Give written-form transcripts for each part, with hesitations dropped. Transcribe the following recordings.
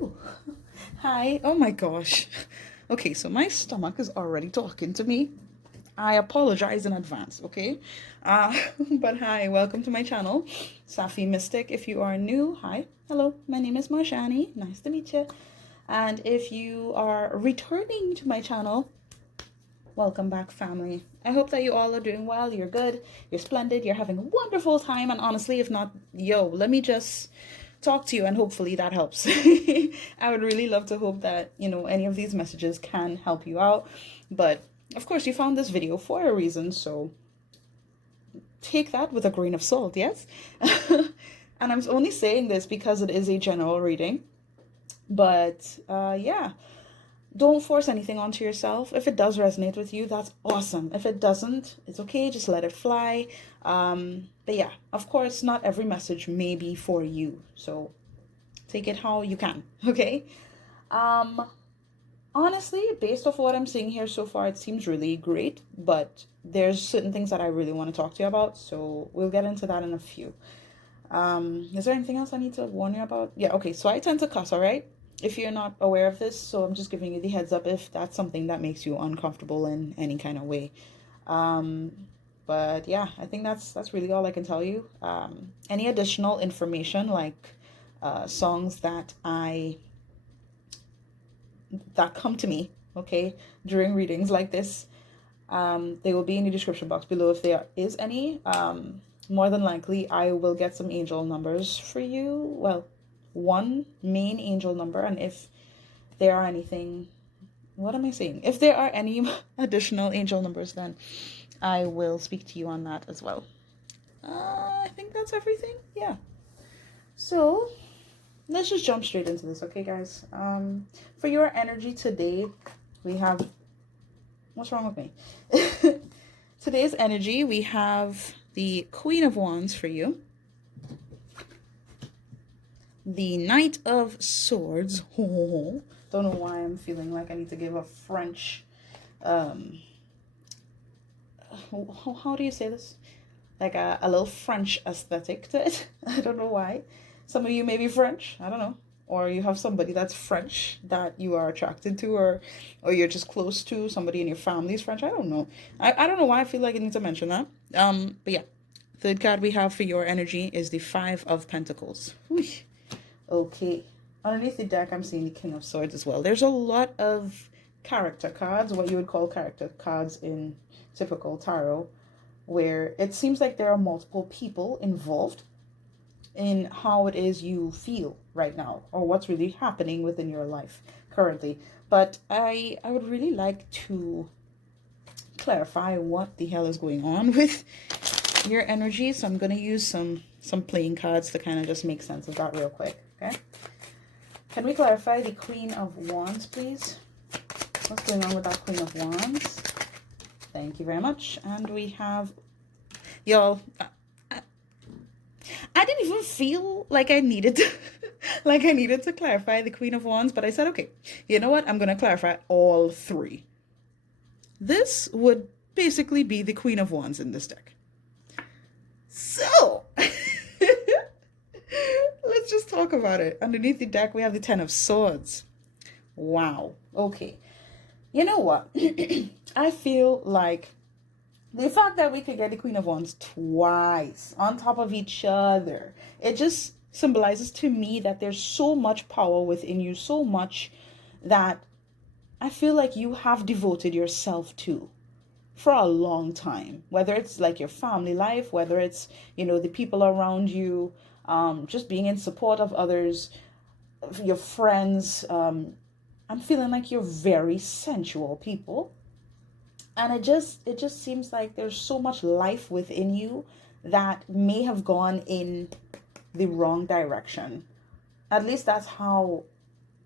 Ooh. Hi. Oh my gosh. Okay, so my stomach is already talking to me. I apologize in advance, okay? Uh, but hi, welcome to my channel, Safi Mystic. If you are new, hi, hello, my name is Marjani. Nice to meet you. And if you are returning to my channel, welcome back, family. I hope that you all are doing well. You're good. You're splendid. You're having a wonderful time. And honestly, if not, yo, let me just talk to you and hopefully that helps. I would really love to hope that, any of these messages can help you out. But of course, you found this video for a reason. So take that with a grain of salt, yes? And I'm only saying this because it is a general reading. But yeah. Don't force anything onto yourself. If it does resonate with you, that's awesome. If it doesn't, it's okay. Just let it fly. But yeah, of course, not every message may be for you. So take it how you can, okay? Honestly, based off what I'm seeing here so far, it seems really great. But there's certain things that I really want to talk to you about. So we'll get into that in a few. Is there anything else I need to warn you about? Yeah, okay. So I tend to cuss, all right? If you're not aware of this, so I'm just giving you the heads up if that's something that makes you uncomfortable in any kind of way. But yeah, I think that's really all I can tell you. Any additional information like songs that come to me, okay, during readings like this, they will be in the description box below if there is any. More than likely, I will get some angel numbers for you. Well, one main angel number, and if there are anything, what am I saying? If there are any additional angel numbers, then I will speak to you on that as well. I think that's everything. Yeah. So let's just jump straight into this, okay, guys? For your energy today, we have. What's wrong with me? Today's energy, we have the Queen of Wands for you. The Knight of Swords. Don't know why I'm feeling like I need to give a French, how do you say this? Like a little French aesthetic to it. I don't know why. Some of you may be French. I don't know. Or you have somebody that's French that you are attracted to, or you're just close to somebody in your family's French. I don't know. I don't know why I feel like I need to mention that. But yeah. Third card we have for your energy is the Five of Pentacles. Whew. Okay. Underneath the deck, I'm seeing the King of Swords as well. There's a lot of character cards, what you would call character cards in typical tarot, where it seems like there are multiple people involved in how it is you feel right now, or what's really happening within your life currently. But I would really like to clarify what the hell is going on with your energy. So I'm going to use some playing cards to kind of just make sense of that real quick. Okay. Can we clarify the Queen of Wands, please? What's going on with that Queen of Wands? Thank you very much. And we have, y'all, I didn't even feel like I needed to, to clarify the Queen of Wands, but I said, okay, you know what? I'm going to clarify all three. This would basically be the Queen of Wands in this deck. So, let's just talk about it. Underneath the deck, we have the Ten of Swords. Wow. Okay. You know what? I feel like the fact that we could get the Queen of Wands twice on top of each other, it just symbolizes to me that there's so much power within you, so much that I feel like you have devoted yourself to for a long time, whether it's like your family life, whether it's, the people around you, just being in support of others, your friends. I'm feeling like you're very sensual people. And it just seems like there's so much life within you that may have gone in the wrong direction. At least that's how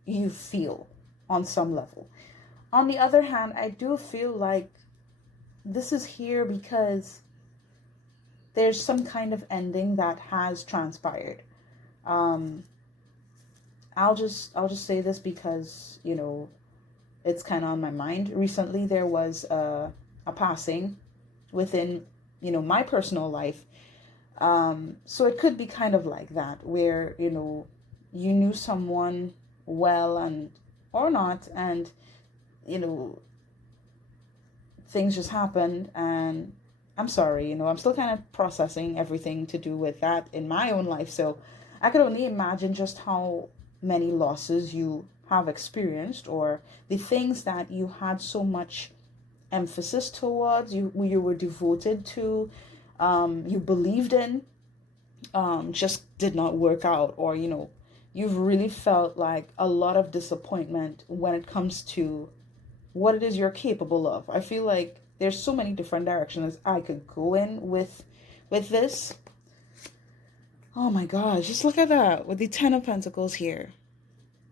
you feel on some level. On the other hand, I do feel like this is here because there's some kind of ending that has transpired. I'll just say this because, it's kind of on my mind. Recently, there was a passing within, my personal life. So it could be kind of like that, where, you knew someone well and or not, and you know, things just happened, and I'm sorry, I'm still kind of processing everything to do with that in my own life. So I could only imagine just how many losses you have experienced, or the things that you had so much emphasis towards, you were devoted to, you believed in, just did not work out, or you've really felt like a lot of disappointment when it comes to what it is you're capable of. I feel like there's so many different directions I could go in with this. Oh my God, just look at that with the 10 of Pentacles here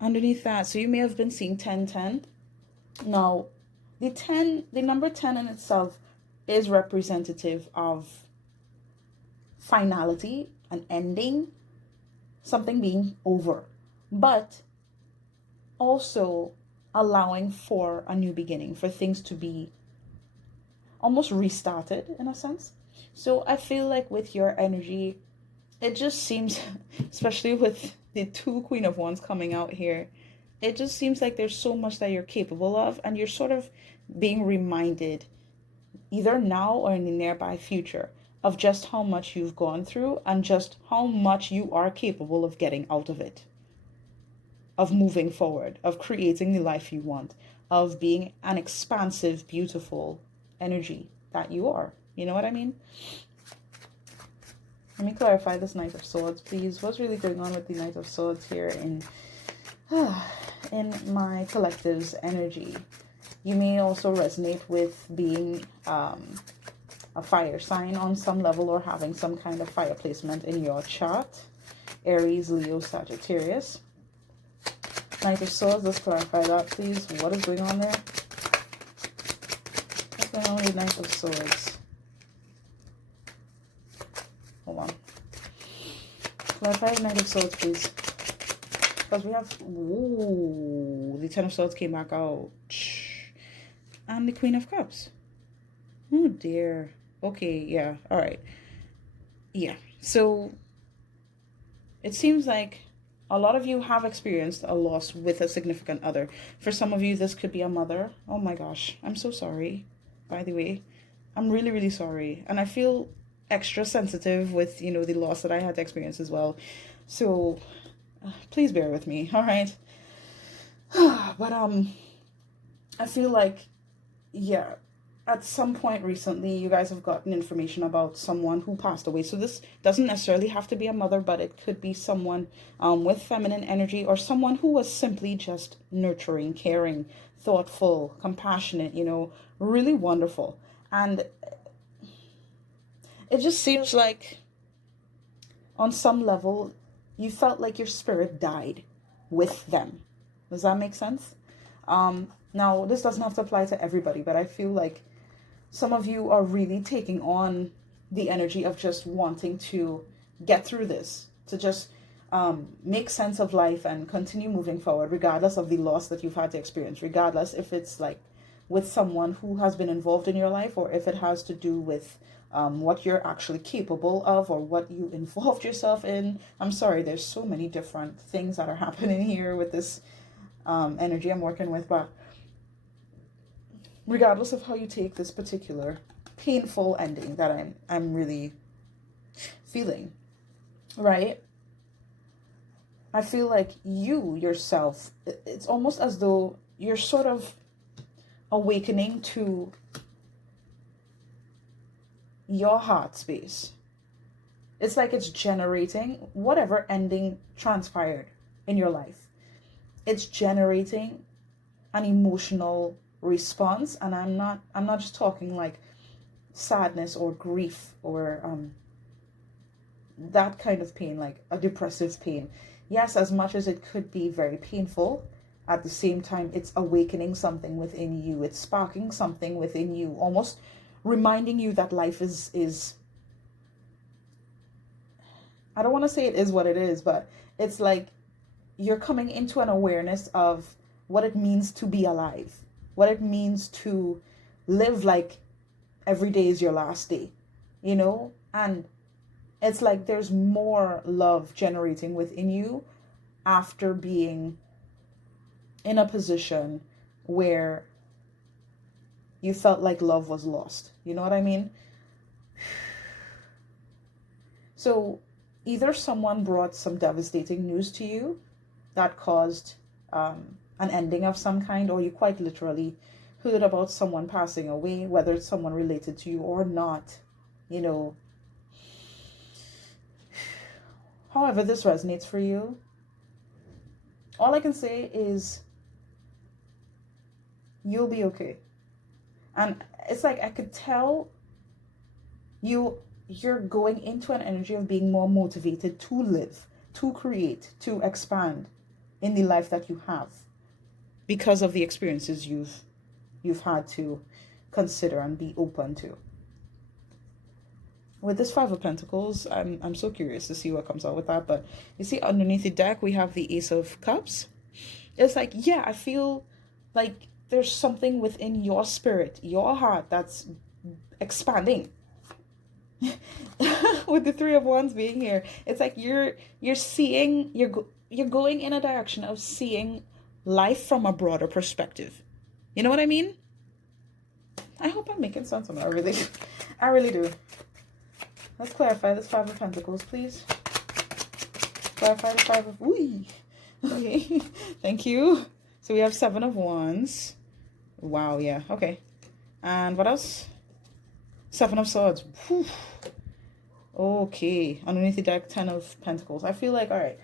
underneath that. So you may have been seeing 1010. Now, the number 10 in itself is representative of finality, an ending, something being over, but also allowing for a new beginning, for things to be almost restarted in a sense. So I feel like with your energy, it just seems, especially with the 2 Queen of Wands coming out here, it just seems like there's so much that you're capable of, and you're sort of being reminded either now or in the nearby future of just how much you've gone through and just how much you are capable of getting out of it, of moving forward, of creating the life you want, of being an expansive, beautiful energy that you are. You know what I mean? Let me clarify this Knight of Swords, please. What's really going on with the Knight of Swords here in my collective's energy? You may also resonate with being a fire sign on some level, or having some kind of fire placement in your chart. Aries, Leo, Sagittarius. Knight of Swords, let's clarify that, please. What is going on there? What's going on with the Knight of Swords? Hold on. Clarify the Knight of Swords, please. Because we have... Ooh, the 10 of Swords came back out. And the Queen of Cups. Oh, dear. Okay, yeah. All right. Yeah. So, it seems like a lot of you have experienced a loss with a significant other. For some of you, this could be a mother. Oh my gosh. I'm so sorry. By the way, I'm really, really sorry. And I feel extra sensitive with, the loss that I had to experience as well. So, please bear with me. All right. But, I feel like, yeah, at some point recently, you guys have gotten information about someone who passed away. So this doesn't necessarily have to be a mother, but it could be someone with feminine energy, or someone who was simply just nurturing, caring, thoughtful, compassionate, really wonderful. And it just seems like on some level, you felt like your spirit died with them. Does that make sense? Now, this doesn't have to apply to everybody, but I feel like some of you are really taking on the energy of just wanting to get through this, to just make sense of life and continue moving forward, regardless of the loss that you've had to experience, regardless if it's like with someone who has been involved in your life, or if it has to do with what you're actually capable of, or what you involved yourself in. I'm sorry, there's so many different things that are happening here with this energy I'm working with, but regardless of how you take this particular painful ending that I'm really feeling, right? I feel like you yourself, it's almost as though you're sort of awakening to your heart space. It's like it's generating whatever ending transpired in your life. It's generating an emotional response, and I'm not just talking like sadness or grief or that kind of pain, like a depressive pain. Yes, as much as it could be very painful, at the same time it's awakening something within you. It's sparking something within you, almost reminding you that life is I don't want to say it is what it is, but it's like you're coming into an awareness of what it means to be alive, what it means to live like every day is your last day, and it's like there's more love generating within you after being in a position where you felt like love was lost. You know what I mean? So either someone brought some devastating news to you that caused an ending of some kind, or you quite literally heard about someone passing away, whether it's someone related to you or not, you know. However this resonates for you, all I can say is you'll be okay. And it's like I could tell you're going into an energy of being more motivated to live, to create, to expand in the life that you have because of the experiences you've had to consider and be open to. With this Five of Pentacles, I'm so curious to see what comes out with that. But you see underneath the deck, we have the Ace of Cups. It's like, yeah, I feel like there's something within your spirit, your heart, that's expanding. With the Three of Wands being here, it's like you're seeing, you're going in a direction of seeing life from a broader perspective. You know what I mean? I hope I'm making sense of it. I really do. Let's clarify this Five of Pentacles, please. Clarify the Five of... Ooh. Okay. Thank you. So we have Seven of Wands. Wow, yeah. Okay. And what else? Seven of Swords. Whew. Okay. Underneath the deck, Ten of Pentacles. I feel like, all right.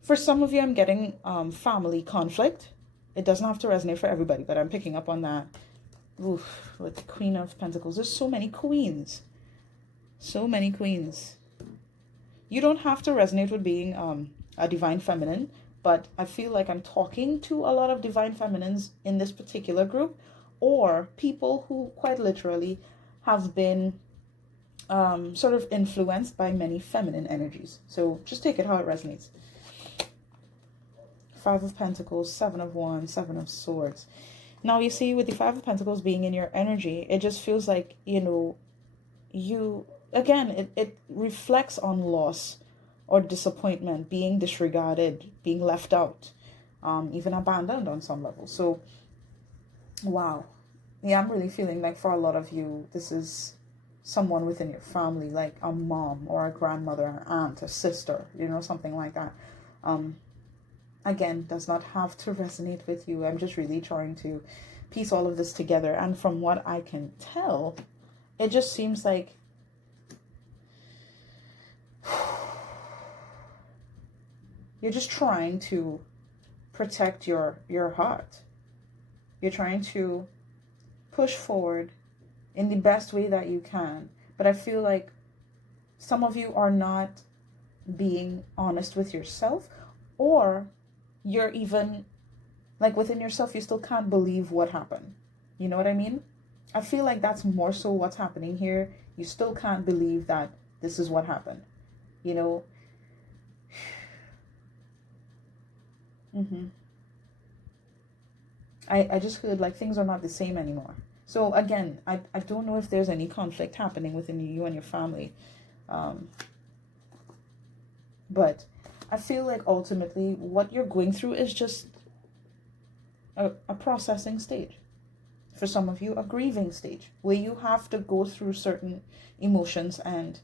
For some of you, I'm getting family conflict. It doesn't have to resonate for everybody, but I'm picking up on that. Oof, with the Queen of Pentacles. There's so many queens. So many queens. You don't have to resonate with being a divine feminine, but I feel like I'm talking to a lot of divine feminines in this particular group, or people who quite literally have been sort of influenced by many feminine energies. So just take it how it resonates. Five of Pentacles, Seven of Wands, Seven of Swords. Now, you see, with the Five of Pentacles being in your energy, it just feels like, you know, it reflects on loss or disappointment, being disregarded, being left out, even abandoned on some level. So, wow. Yeah, I'm really feeling like for a lot of you, this is someone within your family, like a mom or a grandmother, an aunt, a sister, you know, something like that. Again, does not have to resonate with you. I'm just really trying to piece all of this together. And from what I can tell, it just seems like you're just trying to protect your heart. You're trying to push forward in the best way that you can. But I feel like some of you are not being honest with yourself, or you're even like within yourself, you still can't believe what happened. You know what I mean? I feel like that's more so what's happening here. You still can't believe that this is what happened. You know? I just heard like things are not the same anymore. So again, I don't know if there's any conflict happening within you and your family. But I feel like ultimately what you're going through is just a processing stage. For some of you, a grieving stage where you have to go through certain emotions and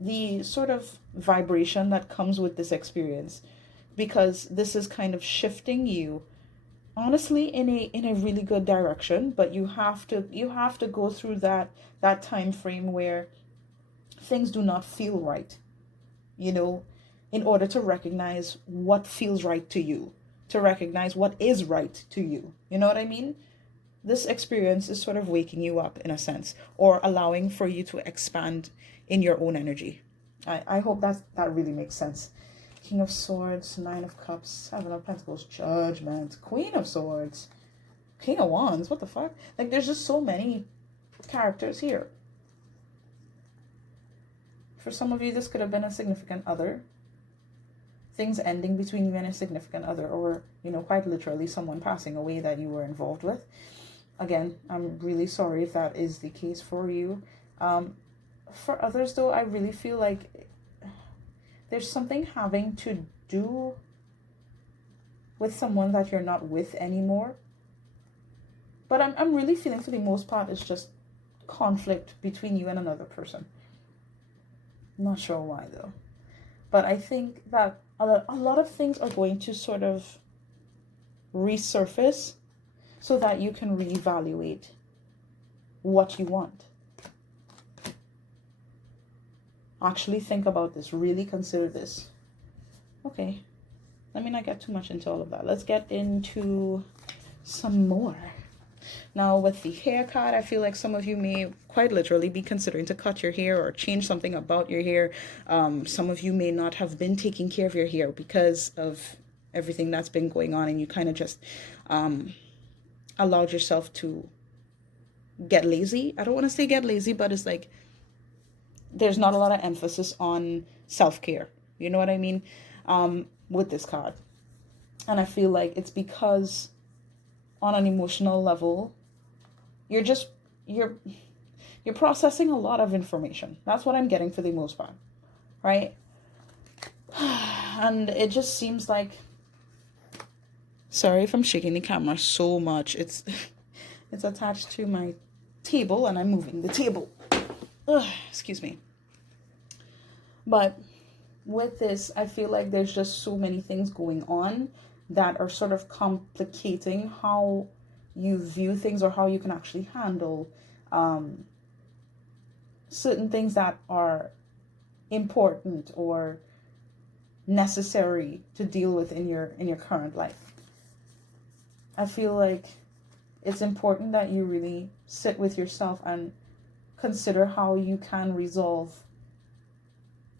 the sort of vibration that comes with this experience, because this is kind of shifting you honestly in a really good direction. But you have to go through that time frame where things do not feel right, you know, in order to recognize what feels right to you, to recognize what is right to you. You know what I mean? This experience is sort of waking you up in a sense, or allowing for you to expand in your own energy. I hope that really makes sense. King of Swords, Nine of Cups, Seven of Pentacles, Judgment, Queen of Swords, King of Wands. What the fuck? Like, there's just so many characters here. For some of you, this could have been a significant other. Things ending between you and a significant other, or, you know, quite literally someone passing away that you were involved with. Again, I'm really sorry if that is the case for you. For others, though, I really feel like there's something having to do with someone that you're not with anymore. But I'm really feeling for the most part it's just conflict between you and another person. Not sure why though. But I think that a lot of things are going to sort of resurface so that you can reevaluate what you want. Actually think about this. Really consider this. Okay. Let me not get too much into all of that. Let's get into some more. Now with the haircut, I feel like some of you may quite literally be considering to cut your hair or change something about your hair. Some of you may not have been taking care of your hair because of everything that's been going on, and you kind of just allowed yourself to get lazy. I don't want to say get lazy, but it's like there's not a lot of emphasis on self-care. You know what I mean? With this card. And I feel like it's because on an emotional level, you're processing a lot of information. That's what I'm getting for the most part, right? And it just seems like, sorry if I'm shaking the camera so much. It's attached to my table and I'm moving the table. Ugh, excuse me. But with this, I feel like there's just so many things going on that are sort of complicating how you view things or how you can actually handle certain things that are important or necessary to deal with in your current life. I feel like it's important that you really sit with yourself and consider how you can resolve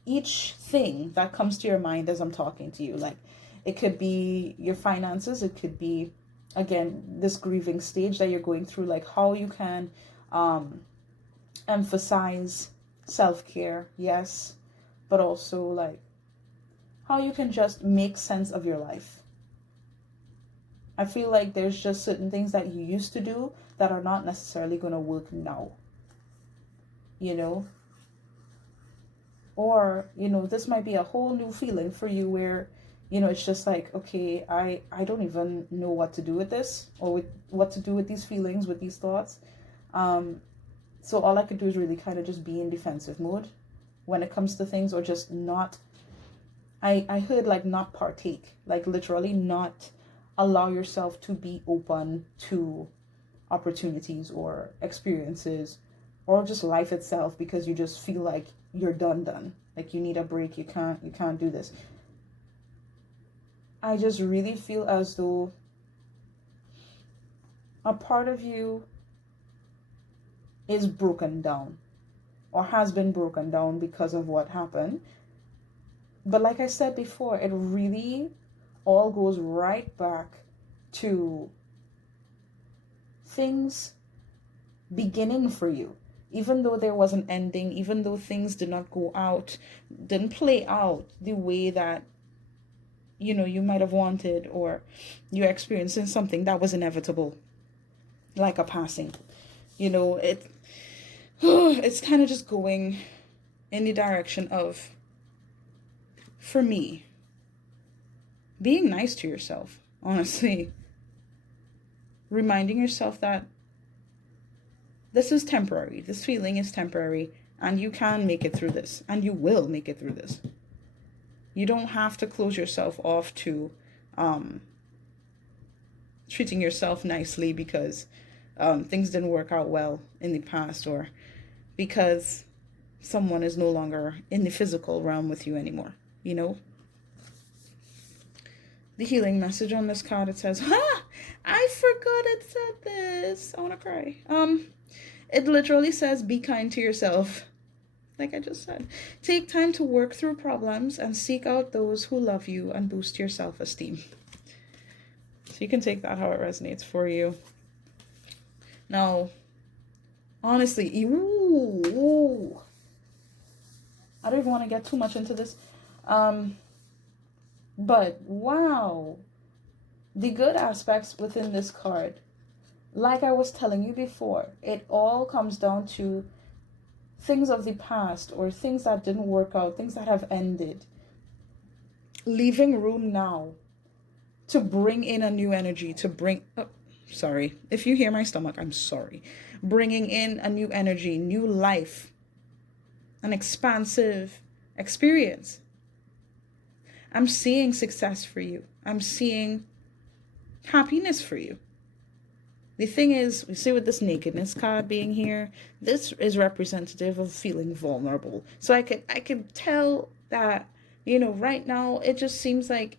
each thing that comes to your mind as I'm talking to you. Like, it could be your finances, it could be, again, this grieving stage that you're going through, like how you can emphasize self-care, yes, but also like how you can just make sense of your life. I feel like there's just certain things that you used to do that are not necessarily going to work now, you know? Or, you know, this might be a whole new feeling for you where, you know, it's just like, okay, I don't even know what to do with this or with what to do with these feelings, with these thoughts. So all I could do is really kind of just be in defensive mode when it comes to things, or just not, I heard like not partake, like literally not allow yourself to be open to opportunities or experiences or just life itself, because you just feel like you're done. Like you need a break. You can't do this. I just really feel as though a part of you is broken down or has been broken down because of what happened. But like I said before, it really all goes right back to things beginning for you. Even though there was an ending, even though things didn't play out the way that, you know, you might have wanted, or you're experiencing something that was inevitable, like a passing. You know, it's kind of just going in the direction of, for me, being nice to yourself, honestly. Reminding yourself that this is temporary. This feeling is temporary, and you can make it through this, and you will make it through this. You don't have to close yourself off to treating yourself nicely because things didn't work out well in the past, or because someone is no longer in the physical realm with you anymore, you know? The healing message on this card, it says, I forgot it said this. I want to cry. It literally says, be kind to yourself. Like I just said, take time to work through problems and seek out those who love you and boost your self-esteem. So you can take that how it resonates for you. Now, honestly, I don't even want to get too much into this. But wow, the good aspects within this card, like I was telling you before, it all comes down to things of the past or things that didn't work out, things that have ended. Leaving room now to bring in a new energy, to bring, oh, sorry. If you hear my stomach, I'm sorry. Bringing in a new energy, new life, an expansive experience. I'm seeing success for you. I'm seeing happiness for you. The thing is, we see with this nakedness card being here, this is representative of feeling vulnerable. So I could tell that, right now it just seems like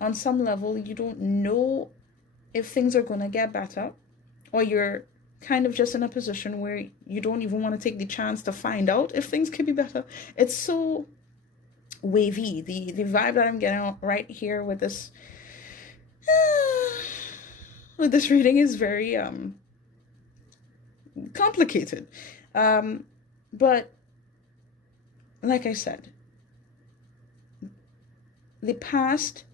on some level you don't know if things are going to get better, or you're kind of just in a position where you don't even want to take the chance to find out if things could be better. It's so wavy. The vibe that I'm getting right here with this reading is very complicated. But like I said, the past,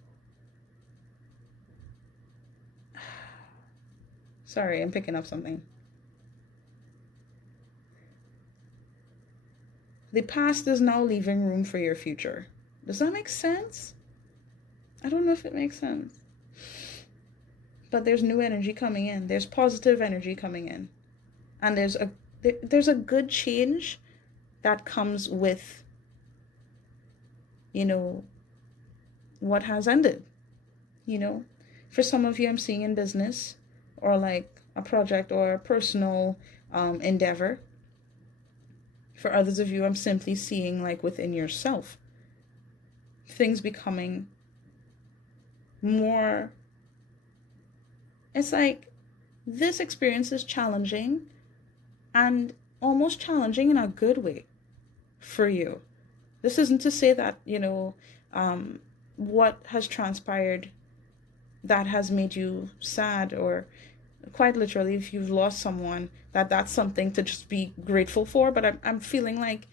sorry, I'm picking up something. The past is now leaving room for your future. Does that make sense? I don't know if it makes sense. But there's new energy coming in. There's positive energy coming in. And there's a good change that comes with, what has ended. For some of you, I'm seeing in business, or like a project or a personal endeavor. For others of you, I'm simply seeing like within yourself, things becoming more. It's like this experience is challenging, and almost challenging in a good way for you. This isn't to say that, what has transpired that has made you sad, or quite literally, if you've lost someone, that's something to just be grateful for. But I'm feeling like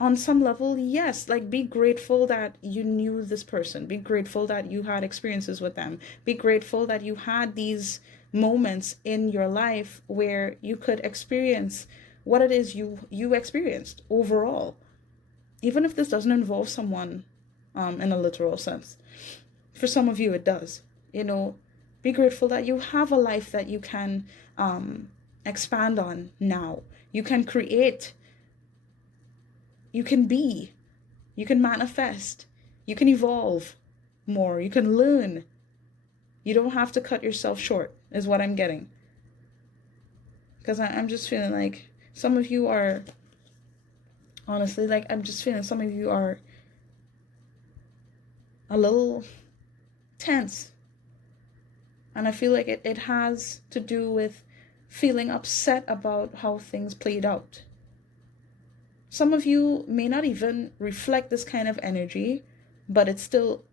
on some level, yes, like be grateful that you knew this person. Be grateful that you had experiences with them. Be grateful that you had these moments in your life where you could experience what it is you experienced overall. Even if this doesn't involve someone in a literal sense. For some of you, it does. Be grateful that you have a life that you can expand on now. You can create. You can be. You can manifest. You can evolve more. You can learn. You don't have to cut yourself short, is what I'm getting. Because I'm just feeling like some of you are, honestly, like I'm just feeling some of you are a little tense. And I feel like it has to do with feeling upset about how things played out. Some of you may not even reflect this kind of energy, but it still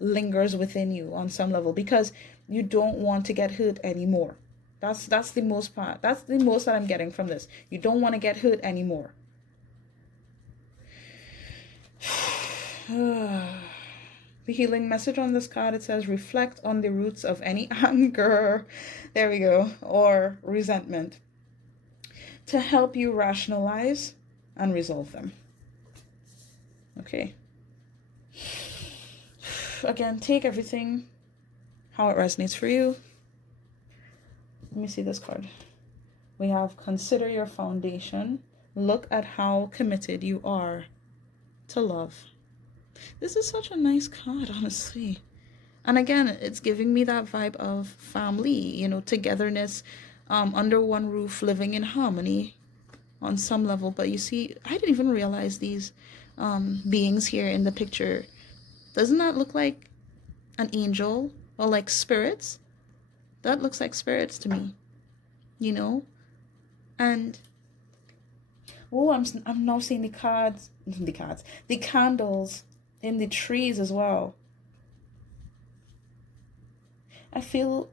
lingers within you on some level because you don't want to get hurt anymore. That's the most part. That's the most that I'm getting from this. You don't want to get hurt anymore. The healing message on this card, it says, reflect on the roots of any anger, there we go, or resentment to help you rationalize and resolve them. Okay. Again, take everything how it resonates for you. Let me see this card. We have consider your foundation. Look at how committed you are to love. This is such a nice card, honestly. And again, it's giving me that vibe of family, togetherness, under one roof, living in harmony on some level. But you see, I didn't even realize these beings here in the picture. Doesn't that look like an angel or like spirits? That looks like spirits to me, And I'm now seeing the candles in the trees as well. I feel,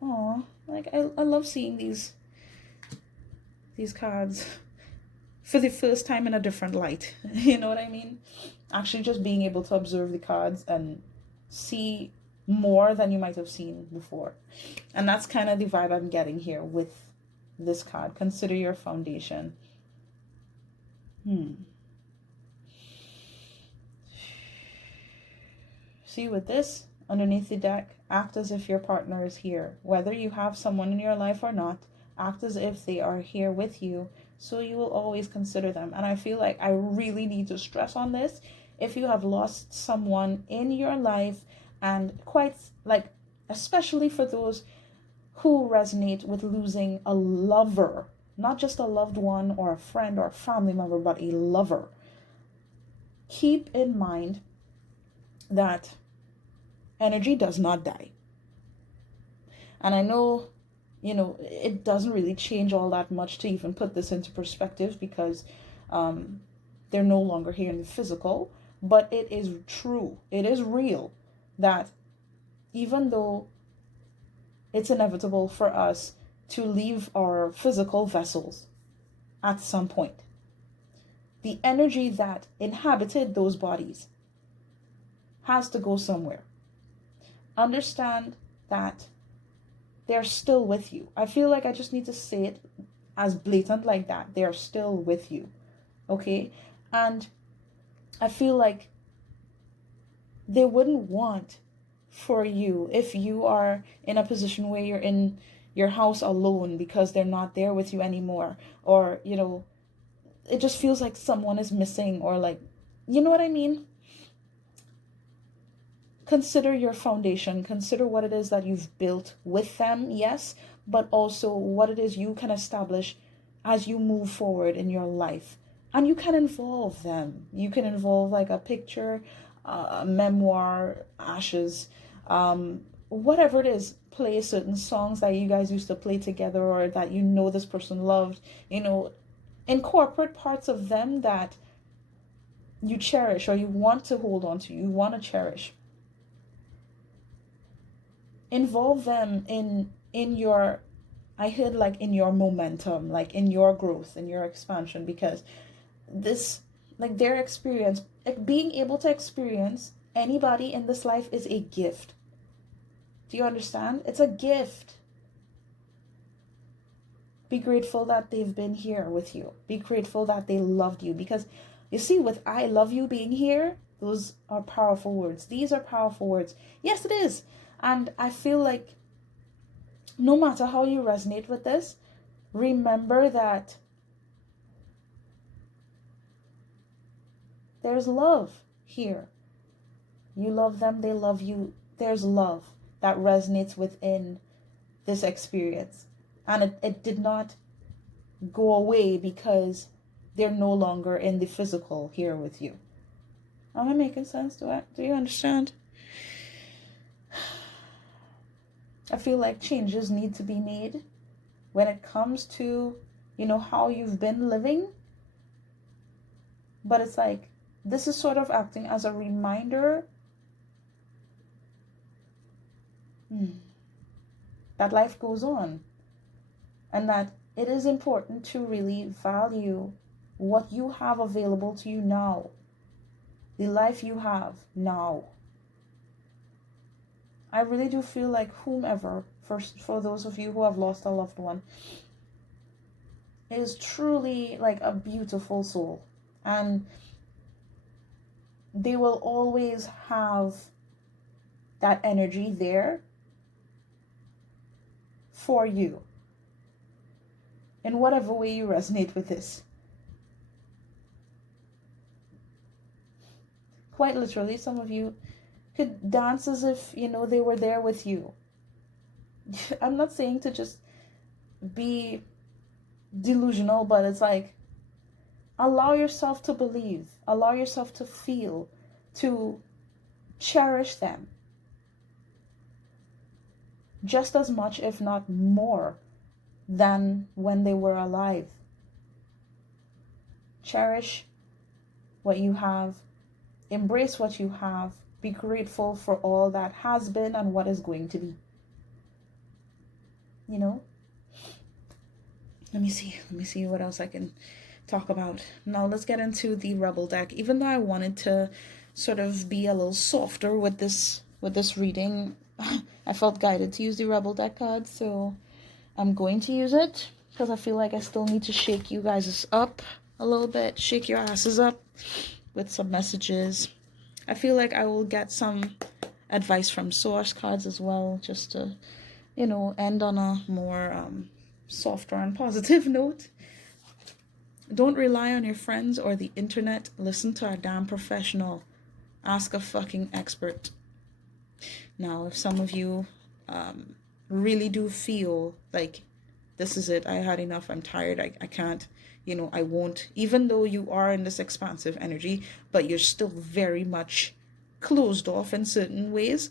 like I love seeing these cards for the first time in a different light. You know what I mean? Actually just being able to observe the cards and see more than you might have seen before. And that's kind of the vibe I'm getting here with this card. Consider your foundation. See, with this underneath the deck, act as if your partner is here. Whether you have someone in your life or not, act as if they are here with you, so you will always consider them. And I feel like I really need to stress on this. If you have lost someone in your life, and quite like, especially for those who resonate with losing a lover, not just a loved one or a friend or a family member, but a lover, keep in mind that energy does not die. And I know, it doesn't really change all that much to even put this into perspective, because they're no longer here in the physical, but it is true, it is real, that even though it's inevitable for us to leave our physical vessels at some point, the energy that inhabited those bodies has to go somewhere. Understand that they're still with you. I feel like I just need to say it as blatant like that. They're still with you. Okay? And I feel like they wouldn't want for you, if you are in a position where you're in your house alone because they're not there with you anymore, or it just feels like someone is missing, or like, you know what I mean? Consider your foundation, consider what it is that you've built with them, yes, but also what it is you can establish as you move forward in your life. And you can involve them. You can involve like a picture, a memoir, ashes, whatever it is. Play certain songs that you guys used to play together, or that this person loved. Incorporate parts of them that you cherish, or you want to hold on to, you want to cherish. Involve them in your, I heard, like, in your momentum, like in your growth, in your expansion, because this, like, their experience, like, being able to experience anybody in this life is a gift. Do you understand? It's a gift. Be grateful that they've been here with you. Be grateful that they loved you, because you see, with I love you being here, those are powerful words. These are powerful words. Yes, it is. And I feel like no matter how you resonate with this, remember that there's love here. You love them, they love you. There's love that resonates within this experience. And it did not go away because they're no longer in the physical here with you. Am I making sense? Do you understand? I feel like changes need to be made when it comes to, how you've been living. But it's like, this is sort of acting as a reminder that life goes on, and that it is important to really value what you have available to you now, the life you have now. I really do feel like whomever, for those of you who have lost a loved one, is truly like a beautiful soul. And they will always have that energy there for you, in whatever way you resonate with this. Quite literally, some of you could dance as if, they were there with you. I'm not saying to just be delusional, but it's like, allow yourself to believe, allow yourself to feel, to cherish them just as much, if not more, than when they were alive. Cherish what you have, embrace what you have, be grateful for all that has been and what is going to be. Let me see what else I can talk about. Now let's get into the Rebel deck. Even though I wanted to sort of be a little softer with this reading, I felt guided to use the Rebel deck card, so I'm going to use it, because I feel like I still need to shake you guys up a little bit, shake your asses up with some messages. I feel like I will get some advice from source cards as well, just to, end on a more softer and positive note. Don't rely on your friends or the internet. Listen to a damn professional. Ask a fucking expert. Now, if some of you really do feel like this is it, I had enough, I'm tired, I can't, I won't, even though you are in this expansive energy, but you're still very much closed off in certain ways,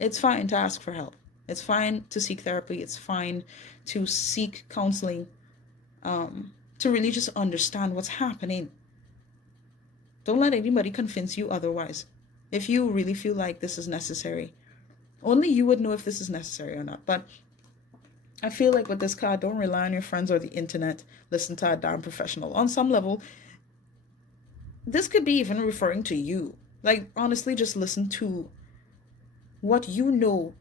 it's fine to ask for help. It's fine to seek therapy. It's fine to seek counseling, to really just understand what's happening. Don't let anybody convince you otherwise. If you really feel like this is necessary, only you would know if this is necessary or not. But I feel like with this card, don't rely on your friends or the internet. Listen to a damn professional. On some level, this could be even referring to you. Like, honestly, just listen to what you know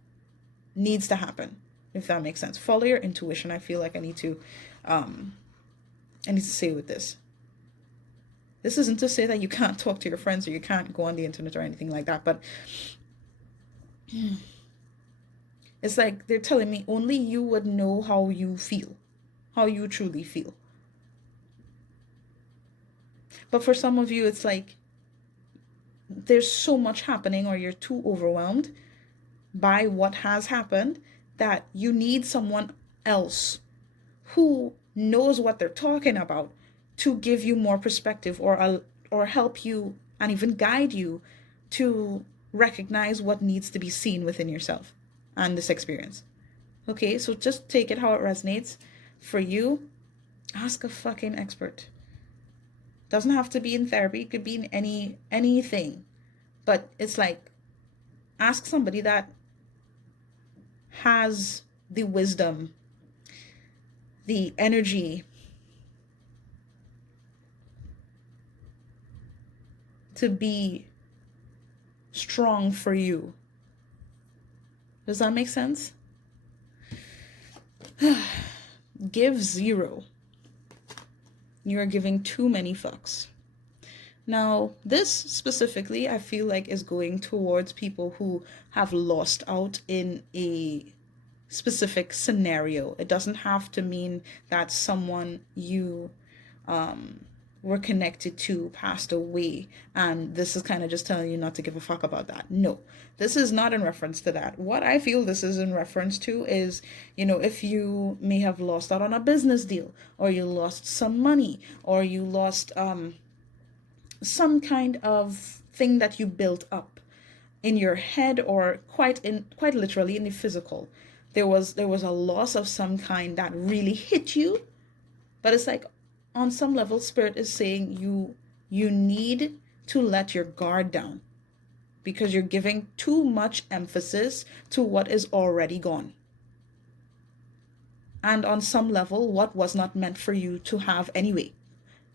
needs to happen, if that makes sense. Follow your intuition. I feel like I need to say with this. This isn't to say that you can't talk to your friends or you can't go on the internet or anything like that, but it's like they're telling me only you would know how you feel, how you truly feel. But for some of you, it's like there's so much happening, or you're too overwhelmed by what has happened that you need someone else who knows what they're talking about to give you more perspective, or help you and even guide you to recognize what needs to be seen within yourself and this experience. Okay, so just take it how it resonates for you. Ask a fucking expert. Doesn't have to be in therapy, it could be in anything. But it's like, ask somebody that has the wisdom, the energy to be strong for you. Does that make sense? Give 0. You are giving too many fucks. Now, this specifically, I feel like is going towards people who have lost out in a specific scenario. It doesn't have to mean that someone you were connected to passed away, and this is kind of just telling you not to give a fuck about that. No, this is not in reference to that. What I feel this is in reference to is, if you may have lost out on a business deal, or you lost some money, or you lost some kind of thing that you built up in your head, or quite literally in the physical. There was a loss of some kind that really hit you, but it's like, on some level, Spirit is saying you need to let your guard down, because you're giving too much emphasis to what is already gone. And on some level, what was not meant for you to have anyway,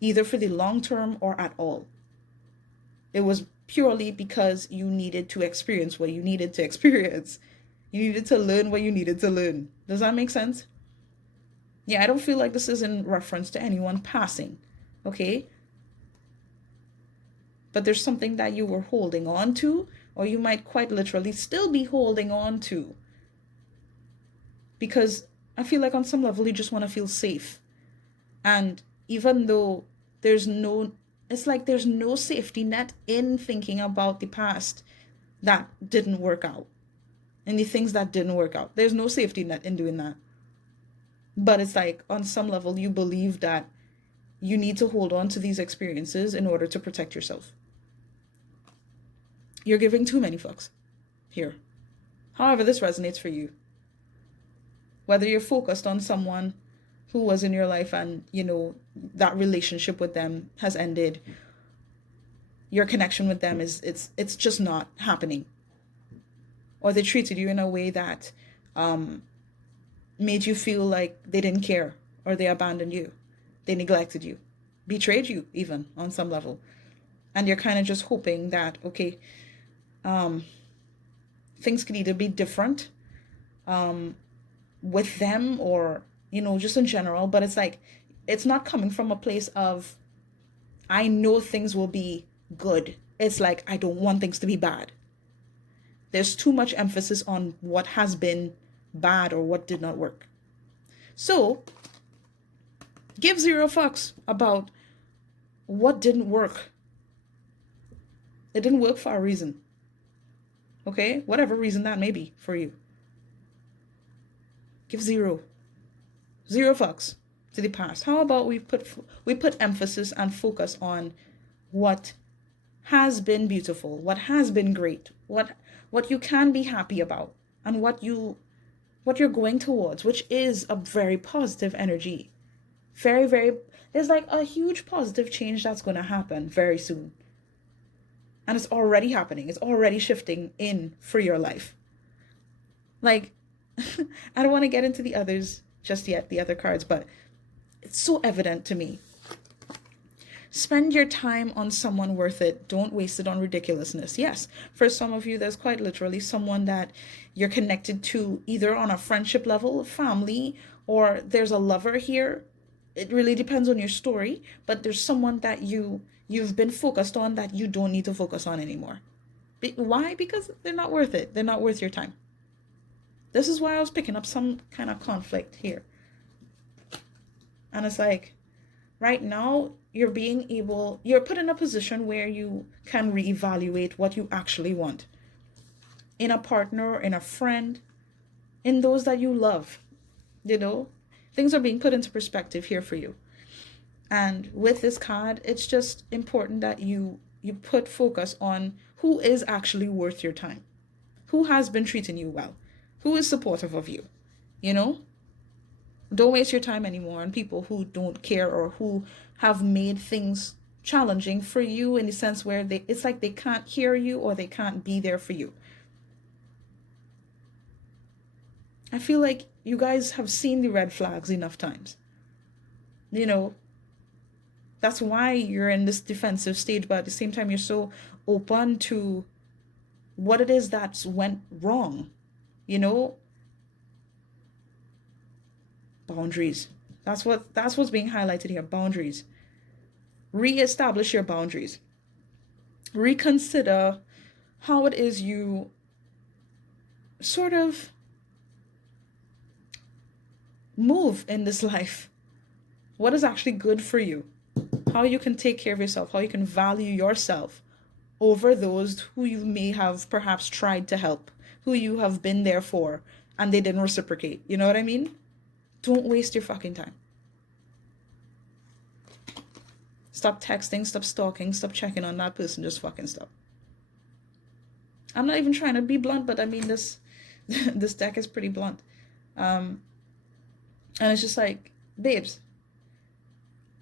either for the long term or at all. It was purely because you needed to experience what you needed to experience. You needed to learn what you needed to learn. Does that make sense? Yeah, I don't feel like this is in reference to anyone passing, okay? But there's something that you were holding on to, or you might quite literally still be holding on to. Because I feel like on some level you just want to feel safe. And even though it's like there's no safety net in thinking about the past that didn't work out, and the things that didn't work out. There's no safety net in doing that. But it's like, on some level, you believe that you need to hold on to these experiences in order to protect yourself. You're giving too many fucks here. However this resonates for you. Whether you're focused on someone who was in your life and, that relationship with them has ended, your connection with them it's just not happening. Or they treated you in a way that made you feel like they didn't care, or they abandoned you, they neglected you, betrayed you even on some level. And you're kind of just hoping that, okay, things could either be different with them, or, just in general. But it's like, it's not coming from a place of, I know things will be good. It's like, I don't want things to be bad. There's too much emphasis on what has been bad or what did not work. So, give zero fucks about what didn't work. It didn't work for a reason. Okay? Whatever reason that may be for you. Give zero fucks to the past. How about we put emphasis and focus on what has been beautiful, what has been great, what you can be happy about, and what you're going towards, which is a very positive energy. Very, very, there's like a huge positive change that's going to happen very soon. And it's already happening. It's already shifting in for your life. Like, I don't want to get into the others just yet, the other cards, but it's so evident to me. Spend your time on someone worth it. Don't waste it on ridiculousness. Yes, for some of you, there's quite literally someone that you're connected to either on a friendship level, family, or there's a lover here. It really depends on your story, but there's someone that you've been focused on that you don't need to focus on anymore. Why? Because they're not worth it. They're not worth your time. This is why I was picking up some kind of conflict here. And it's like, right now, you're put in a position where you can reevaluate what you actually want in a partner, in a friend, in those that you love. Things are being put into perspective here for you. And with this card, it's just important that you put focus on who is actually worth your time, who has been treating you well, who is supportive of you. Don't waste your time anymore on people who don't care or who have made things challenging for you in the sense where it's like they can't hear you or they can't be there for you. I feel like you guys have seen the red flags enough times. That's why you're in this defensive stage, but at the same time, you're so open to what it is that's went wrong. Boundaries. That's what's being highlighted here. Boundaries. Reestablish your boundaries. Reconsider how it is you sort of move in this life. What is actually good for you? How you can take care of yourself, how you can value yourself over those who you may have perhaps tried to help, who you have been there for, and they didn't reciprocate. You know what I mean? Don't waste your fucking time. Stop texting, stop stalking, stop checking on that person, just fucking stop. I'm not even trying to be blunt, but I mean this this deck is pretty blunt. And it's just like, babes,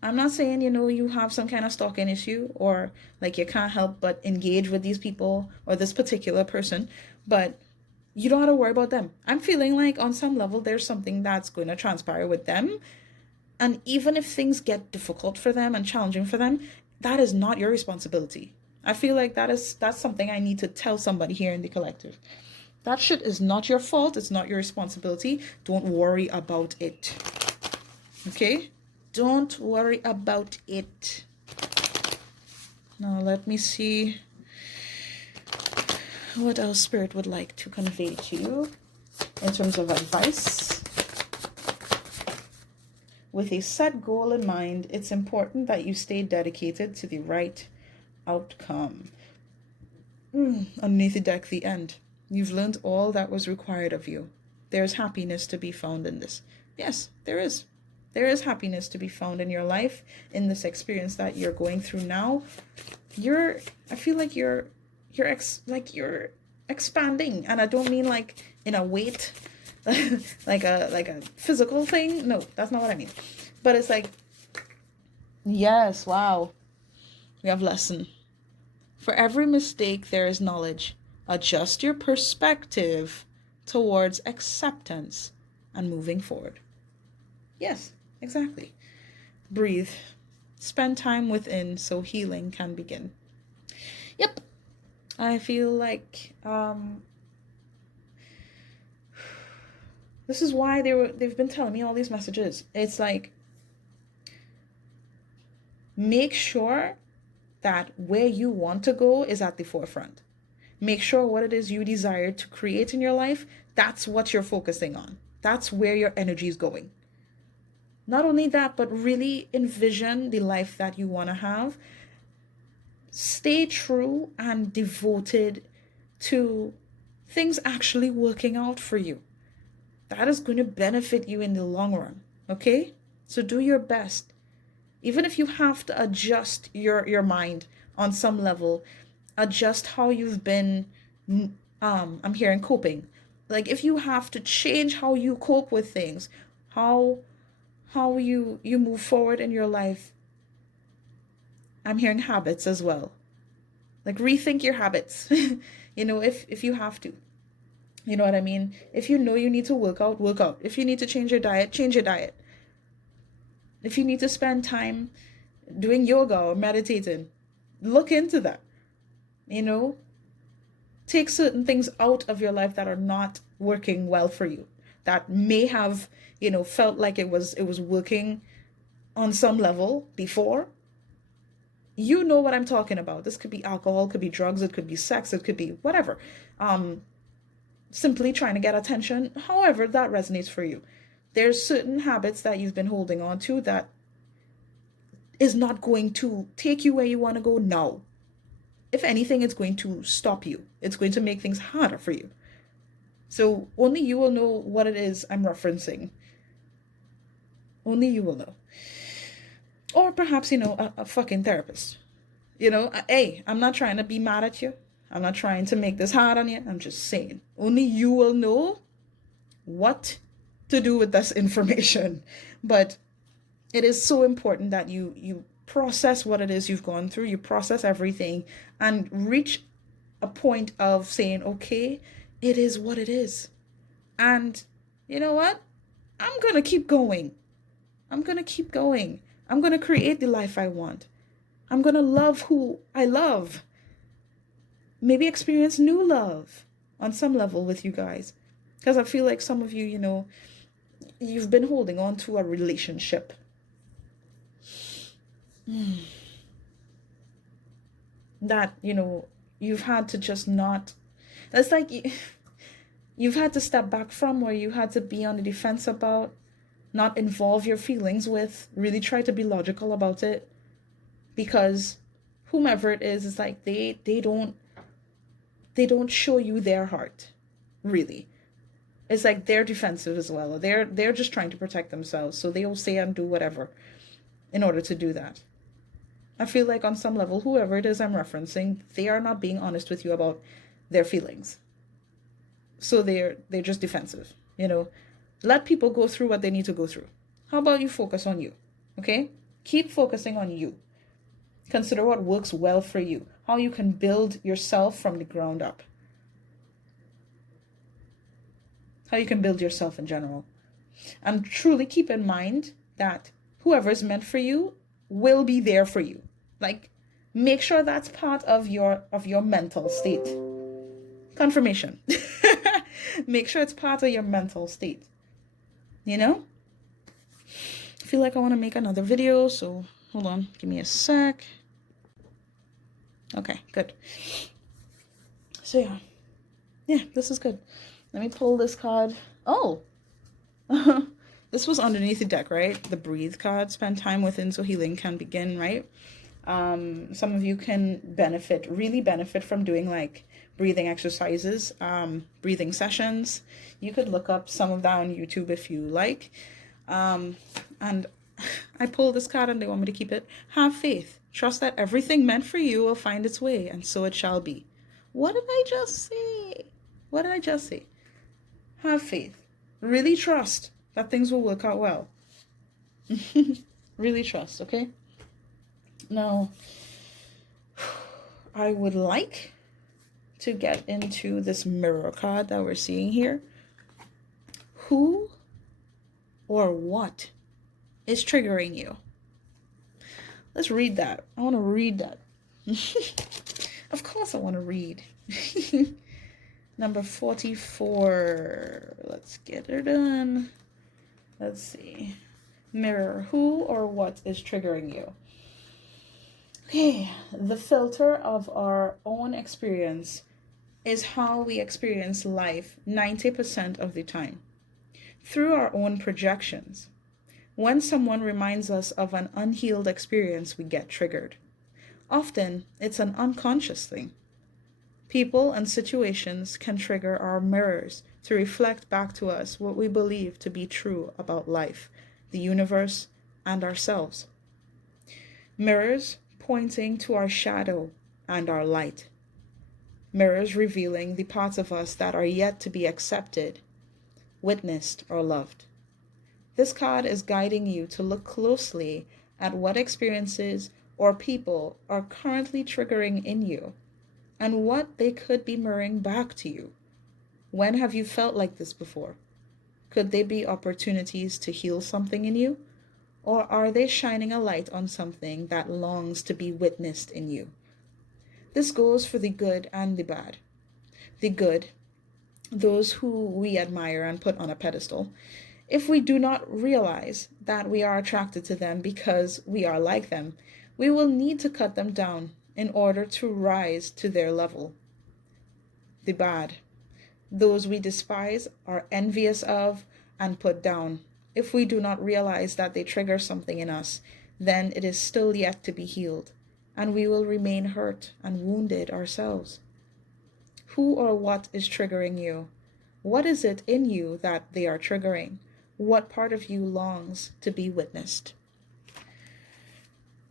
I'm not saying, you have some kind of stalking issue or like you can't help but engage with these people or this particular person, but you don't have to worry about them. I'm feeling like on some level there's something that's going to transpire with them. And even if things get difficult for them and challenging for them, that is not your responsibility. I feel like that's something I need to tell somebody here in the collective. That shit is not your fault. It's not your responsibility. Don't worry about it. Okay? Don't worry about it. Now let me see what else Spirit would like to convey to you in terms of advice. With a set goal in mind, it's important that you stay dedicated to the right outcome. Underneath the deck, the end. You've learned all that was required of you. There's happiness to be found in this. Yes, there is. There is happiness to be found in your life, in this experience that you're going through now. I feel like you're expanding, and I don't mean like in a weight, like a physical thing. No, that's not what I mean. But it's like, yes, wow. We have lesson. For every mistake, there is knowledge. Adjust your perspective towards acceptance and moving forward. Yes, exactly. Breathe. Spend time within so healing can begin. Yep. I feel like this is why they've been telling me all these messages. It's like, make sure that where you want to go is at the forefront. Make sure what it is you desire to create in your life, that's what you're focusing on. That's where your energy is going. Not only that, but really envision the life that you want to have. Stay true and devoted to things actually working out for you. That is going to benefit you in the long run. Okay? So do your best. Even if you have to adjust your mind on some level, adjust how you've been, I'm hearing coping. Like if you have to change how you cope with things, how you move forward in your life. I'm hearing habits as well. Like rethink your habits. If you have to. You know what I mean? If you know you need to work out, work out. If you need to change your diet, change your diet. If you need to spend time doing yoga or meditating, look into that. Take certain things out of your life that are not working well for you, that may have, felt like it was working on some level before. You know what I'm talking about. This could be alcohol, could be drugs, it could be sex, it could be whatever. Simply trying to get attention, however that resonates for you. There's certain habits that you've been holding on to that is not going to take you where you want to go now. If anything, it's going to stop you. It's going to make things harder for you. So only you will know what it is I'm referencing. Only you will know. Or perhaps, a fucking therapist. Hey, I'm not trying to be mad at you. I'm not trying to make this hard on you. I'm just saying. Only you will know what to do with this information. But it is so important that you process what it is you've gone through. You process everything and reach a point of saying, okay, it is what it is. And you know what? I'm going to keep going. I'm going to keep going. I'm going to create the life I want. I'm going to love who I love. Maybe experience new love on some level with you guys. Because I feel like some of you, you've been holding on to a relationship. That, you've had to just not. It's like you've had to step back from, or you had to be on the defense about, not involve your feelings with, really try to be logical about it. Because whomever it is, it's like they don't show you their heart, really. It's like they're defensive as well. They're just trying to protect themselves. So they'll say and do whatever in order to do that. I feel like on some level, whoever it is I'm referencing, they are not being honest with you about their feelings. So they're just defensive, Let people go through what they need to go through. How about you focus on you, okay? Keep focusing on you. Consider what works well for you, how you can build yourself from the ground up. How you can build yourself in general. And truly keep in mind that whoever is meant for you will be there for you. Like, make sure that's part of your mental state. Confirmation. Make sure it's part of your mental state. I feel like I want to make another video, so hold on, give me a sec. Okay, good. So yeah, this is good. Let me pull this card. Oh, this was underneath the deck, right? The breathe card. Spend time within so healing can begin, right? Some of you can really benefit from doing like breathing exercises, breathing sessions. You could look up some of that on YouTube if you like. And I pulled this card and they want me to keep it. Have faith. Trust that everything meant for you will find its way, and so it shall be. What did I just say? Have faith. Really trust that things will work out well. Really trust, okay? Now, I would like to get into this mirror card that we're seeing here. Who or what is triggering you? Let's read that. I want to read that. Of course I want to read. Number 44. Let's get her done. Let's see. Mirror. Who or what is triggering you? Okay, the filter of our own experience is how we experience life 90% of the time, through our own projections. When someone reminds us of an unhealed experience, we get triggered. Often, it's an unconscious thing. People and situations can trigger our mirrors to reflect back to us what we believe to be true about life, the universe, and ourselves. Mirrors pointing to our shadow and our light. Mirrors revealing the parts of us that are yet to be accepted, witnessed, or loved. This card is guiding you to look closely at what experiences or people are currently triggering in you and what they could be mirroring back to you. When have you felt like this before? Could they be opportunities to heal something in you? Or are they shining a light on something that longs to be witnessed in you? This goes for the good and the bad. The good, those who we admire and put on a pedestal. If we do not realize that we are attracted to them because we are like them, we will need to cut them down in order to rise to their level. The bad, those we despise, are envious of, and put down. If we do not realize that they trigger something in us, then it is still yet to be healed, and we will remain hurt and wounded ourselves. Who or what is triggering you? What is it in you that they are triggering? What part of you longs to be witnessed?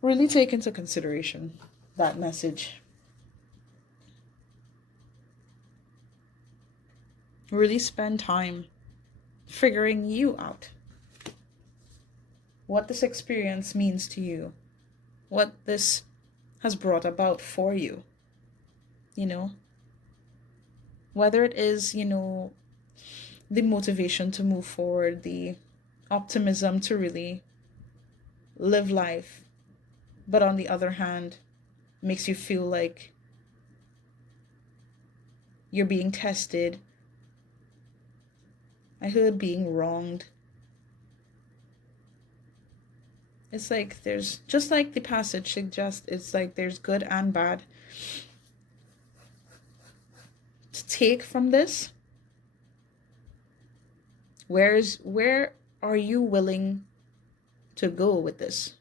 Really take into consideration that message. Really spend time figuring you out. What this experience means to you. What this has brought about for you. Whether it is, the motivation to move forward, the optimism to really live life, but on the other hand, makes you feel like you're being tested. I heard being wronged. It's like there's, just like the passage suggests, it's like there's good and bad to take from this. Where are you willing to go with this?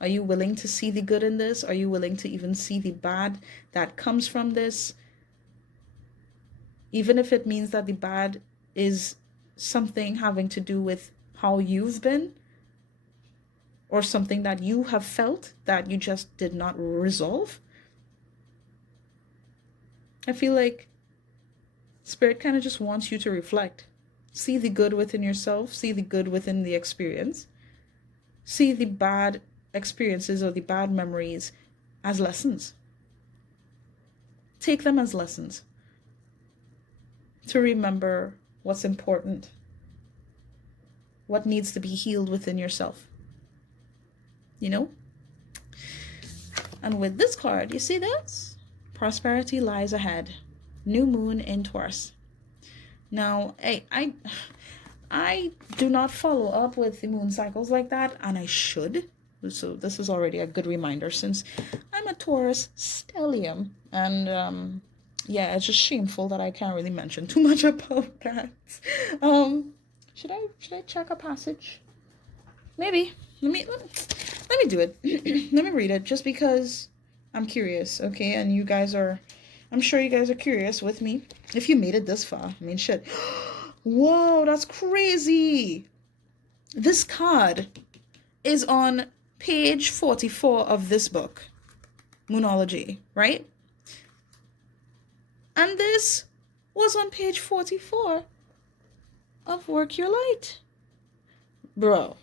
Are you willing to see the good in this? Are you willing to even see the bad that comes from this? Even if it means that the bad is something having to do with how you've been, or something that you have felt that you just did not resolve. I feel like Spirit kind of just wants you to reflect. See the good within yourself. See the good within the experience. See the bad experiences or the bad memories as lessons. Take them as lessons to remember what's important, what needs to be healed within yourself. And with this card, you see this? Prosperity lies ahead. New moon in Taurus. Now, I do not follow up with the moon cycles like that, and I should. So this is already a good reminder, since I'm a Taurus stellium, and it's just shameful that I can't really mention too much about that. Should I check a passage? Maybe. Let me do it. Let me read it, just because I'm curious, okay? And I'm sure you guys are curious with me. If you made it this far, I mean, shit. Whoa, that's crazy. This card is on page 44 of this book, Moonology, right? And this was on page 44 of Work Your Light. Bro,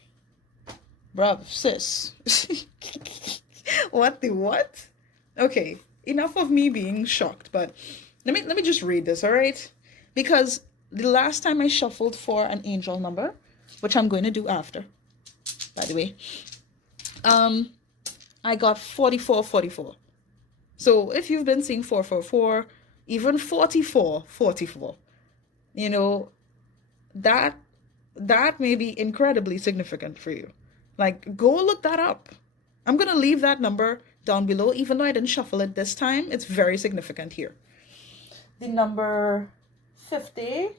sis. What? Okay, enough of me being shocked, but let me just read this, all right? Because the last time I shuffled for an angel number, which I'm going to do after, by the way, I got 44. So if you've been seeing 444, even 44, that may be incredibly significant for you. Like, go look that up. I'm going to leave that number down below. Even though I didn't shuffle it this time, it's very significant here. The number 50,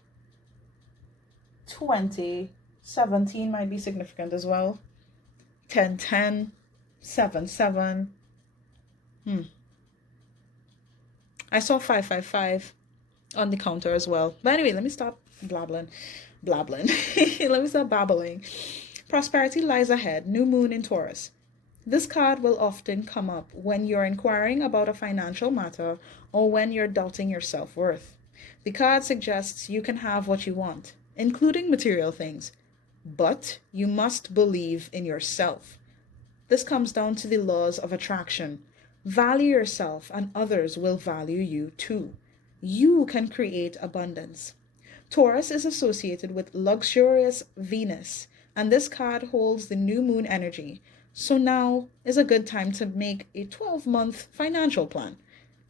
20, 17 might be significant as well. 10, 10, 7, 7. I saw 5, 5, 5 on the counter as well. But anyway, let me stop blabbling. Let me stop babbling. Prosperity lies ahead. New moon in Taurus. This card will often come up when you're inquiring about a financial matter or when you're doubting your self-worth. The card suggests you can have what you want, including material things, but you must believe in yourself. This comes down to the laws of attraction. Value yourself and others will value you too. You can create abundance. Taurus is associated with luxurious Venus, and this card holds the new moon energy. So now is a good time to make a 12-month financial plan.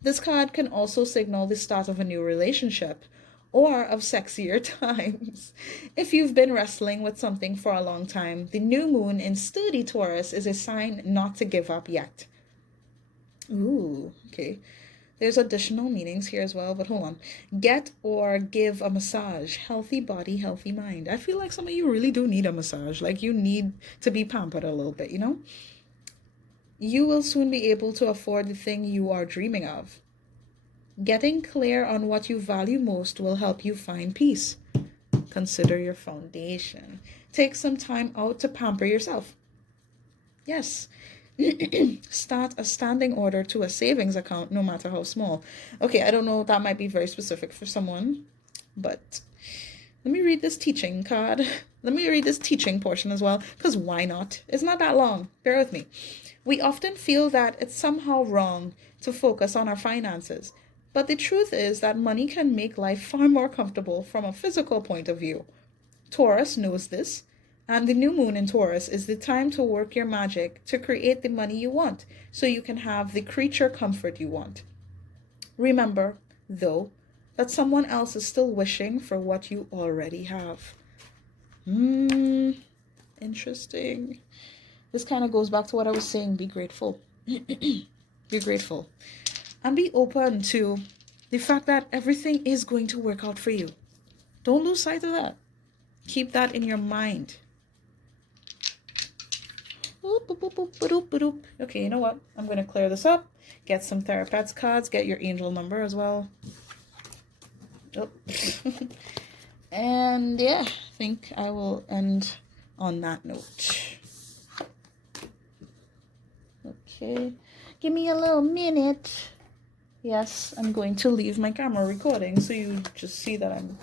This card can also signal the start of a new relationship or of sexier times. If you've been wrestling with something for a long time, the new moon in sturdy Taurus is a sign not to give up yet. Ooh, okay. There's additional meanings here as well, but hold on. Get or give a massage. Healthy body, healthy mind. I feel like some of you really do need a massage. Like you need to be pampered a little bit, you know? You will soon be able to afford the thing you are dreaming of. Getting clear on what you value most will help you find peace. Consider your foundation. Take some time out to pamper yourself. Yes. Start a standing order to a savings account, no matter how small. Okay, I don't know, that might be very specific for someone, but let me read this teaching card. Let me read this teaching portion as well, because why not? It's not that long. Bear with me. We often feel that it's somehow wrong to focus on our finances, but the truth is that money can make life far more comfortable from a physical point of view. Taurus knows this. And the new moon in Taurus is the time to work your magic to create the money you want so you can have the creature comfort you want. Remember, though, that someone else is still wishing for what you already have. Interesting. This kind of goes back to what I was saying. Be grateful. Be grateful. And be open to the fact that everything is going to work out for you. Don't lose sight of that. Keep that in your mind. Okay, you know what? I'm going to clear this up. Get some Therapets cards. Get your angel number as well. Oh. And yeah, I think I will end on that note. Okay. Give me a little minute. Yes, I'm going to leave my camera recording so you just see that I'm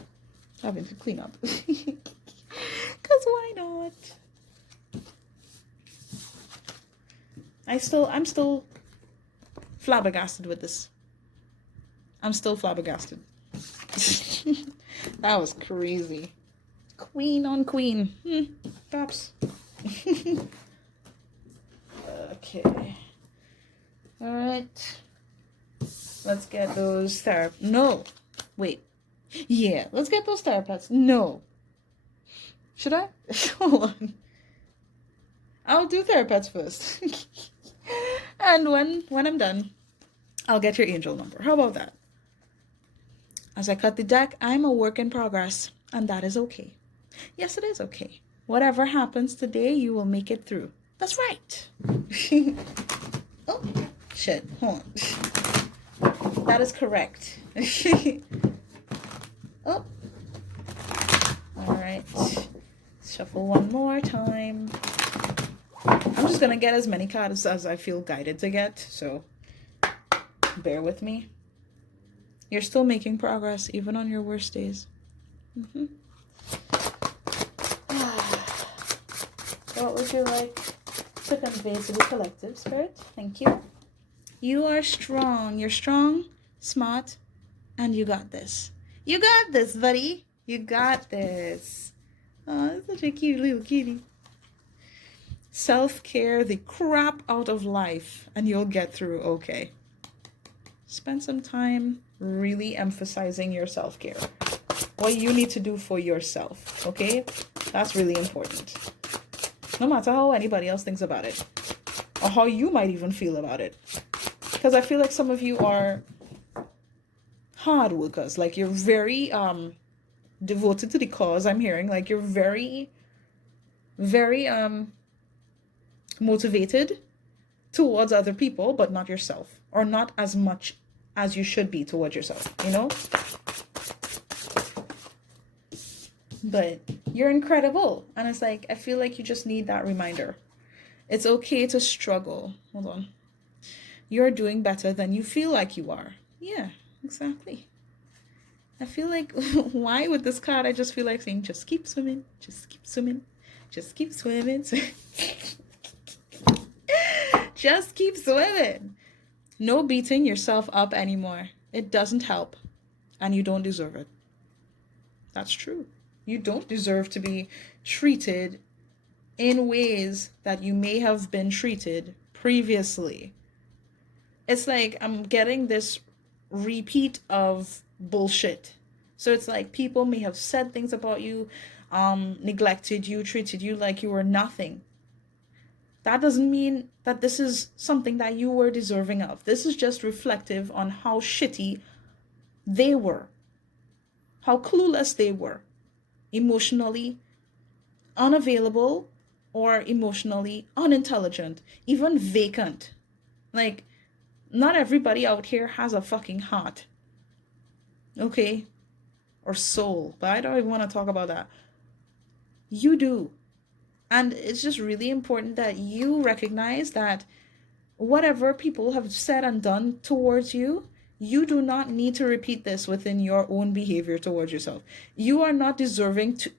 having to clean up. Because why not? I'm still flabbergasted with this. I'm still flabbergasted. That was crazy. Queen on queen. Perhaps. Okay. All right. Let's get those No. Wait. Yeah, let's get those Therapets. No. Should I? Hold on. I'll do Therapets first. And when I'm done, I'll get your angel number. How about that? As I cut the deck, I'm a work in progress, and that is okay. Yes, it is okay. Whatever happens today, you will make it through. That's right. Oh, shit. Hold on. That is correct. Oh. All right. Shuffle one more time. I'm just going to get as many cards as I feel guided to get, so bear with me. You're still making progress, even on your worst days. What would you like to convey to the collective, Spirit? Thank you. You are strong. You're strong, smart, and you got this. You got this, buddy. You got this. Oh, such a cute little kitty. Self-care the crap out of life, and you'll get through okay. Spend some time really emphasizing your self-care. What you need to do for yourself, okay? That's really important. No matter how anybody else thinks about it, or or how you might even feel about it. Because I feel like some of you are hard workers. Like you're very devoted to the cause. I'm hearing like you're very, very motivated towards other people, but not yourself, or not as much as you should be towards yourself, you know? But you're incredible. And it's like, I feel like you just need that reminder. It's okay to struggle. Hold on. You're doing better than you feel like you are. Yeah, exactly. I feel like, why with this card, I just feel like saying, just keep swimming, just keep swimming, just keep swimming. Just keep swimming. No beating yourself up anymore. It doesn't help. And you don't deserve it. That's true. You don't deserve to be treated in ways that you may have been treated previously. It's like I'm getting this repeat of bullshit. So it's like people may have said things about you, neglected you, treated you like you were nothing. That doesn't mean that this is something that you were deserving of. This is just reflective on how shitty they were, how clueless they were, emotionally unavailable or emotionally unintelligent, even vacant. Like, not everybody out here has a fucking heart, okay, or soul, but I don't even want to talk about that. You do. And it's just really important that you recognize that whatever people have said and done towards you, you do not need to repeat this within your own behavior towards yourself. You are not deserving to,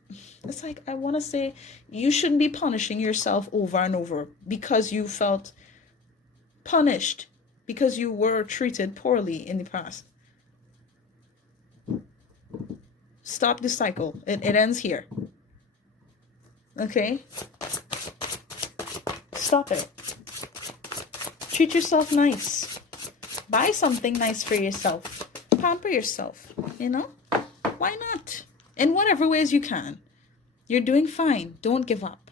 it's like, I want to say, you shouldn't be punishing yourself over and over because you felt punished, because you were treated poorly in the past. Stop the cycle. It ends here. Okay? Stop it. Treat yourself nice. Buy something nice for yourself. Pamper yourself, you know? Why not? In whatever ways you can. You're doing fine. Don't give up.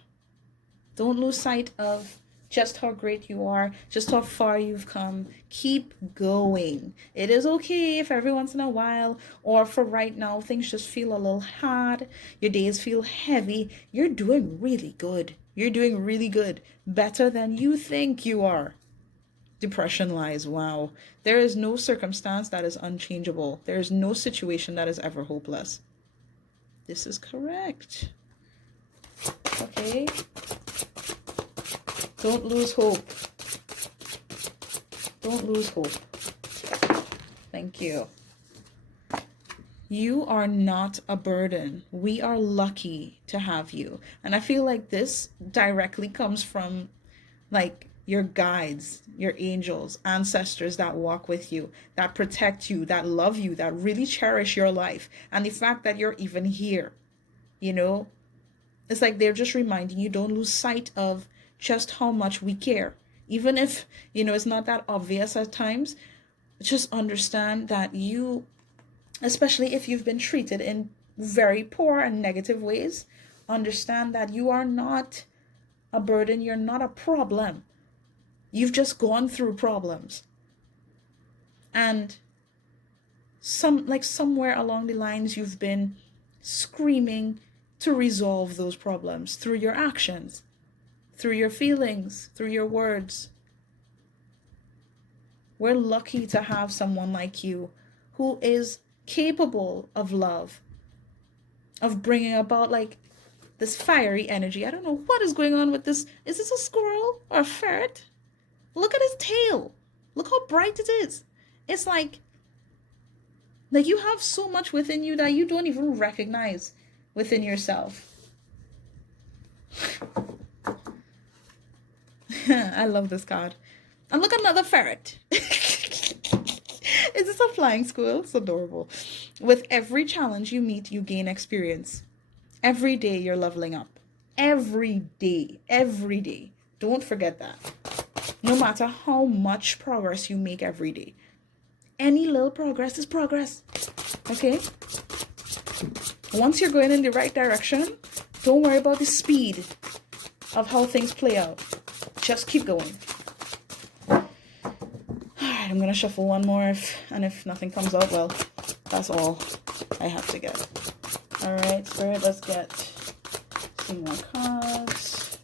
Don't lose sight of just how great you are, just how far you've come. Keep going. It is okay if every once in a while, or for right now, things just feel a little hard. Your days feel heavy. You're doing really good. You're doing really good. Better than you think you are. Depression lies. Wow. There is no circumstance that is unchangeable. There is no situation that is ever hopeless. This is correct. Okay. Don't lose hope. Don't lose hope. Thank you. You are not a burden. We are lucky to have you. And I feel like this directly comes from like your guides, your angels, ancestors that walk with you, that protect you, that love you, that really cherish your life. And the fact that you're even here, you know, it's like they're just reminding you, don't lose sight of just how much we care. Even if, you know, it's not that obvious at times, just understand that you, especially if you've been treated in very poor and negative ways, understand that you are not a burden. You're not a problem. You've just gone through problems. And somewhere along the lines, you've been screaming to resolve those problems through your actions, through your feelings, through your words. We're lucky to have someone like you who is capable of love, of bringing about like this fiery energy. I don't know what is going on with this. Is this a squirrel or a ferret? Look at his tail. Look how bright it is. It's like you have so much within you that you don't even recognize within yourself. I love this card. And look, another ferret. Is this a flying squirrel? It's adorable. With every challenge you meet, you gain experience. Every day you're leveling up. Every day. Every day. Don't forget that. No matter how much progress you make every day. Any little progress is progress. Okay? Once you're going in the right direction, don't worry about the speed of how things play out. Just keep going. right, I'm gonna shuffle one more, and if nothing comes out, well, that's all I have to get. All right, Spirit, let's get some more cards.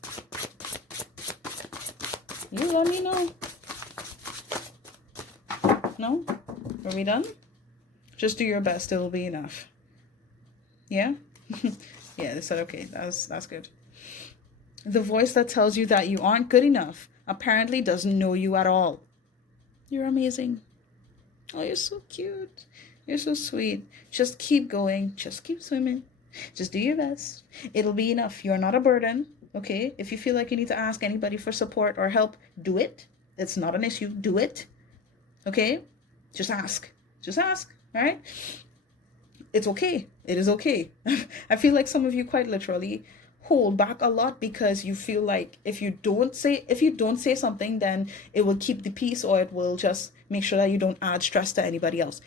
You let me know. No? Are we done? Just do your best. It'll be enough. Yeah? Yeah, they said okay. That's good. The voice that tells you that you aren't good enough apparently doesn't know you at all. You're amazing. Oh, you're so cute. You're so sweet. Just keep going. Just keep swimming. Just do your best. It'll be enough. You're not a burden. Okay? If you feel like you need to ask anybody for support or help, do it. It's not an issue. Do it. Okay? Just ask. Just ask. All right? It's okay. It is okay. I feel like some of you quite literally hold back a lot because you feel like if you don't say something, then it will keep the peace, or it will just make sure that you don't add stress to anybody else.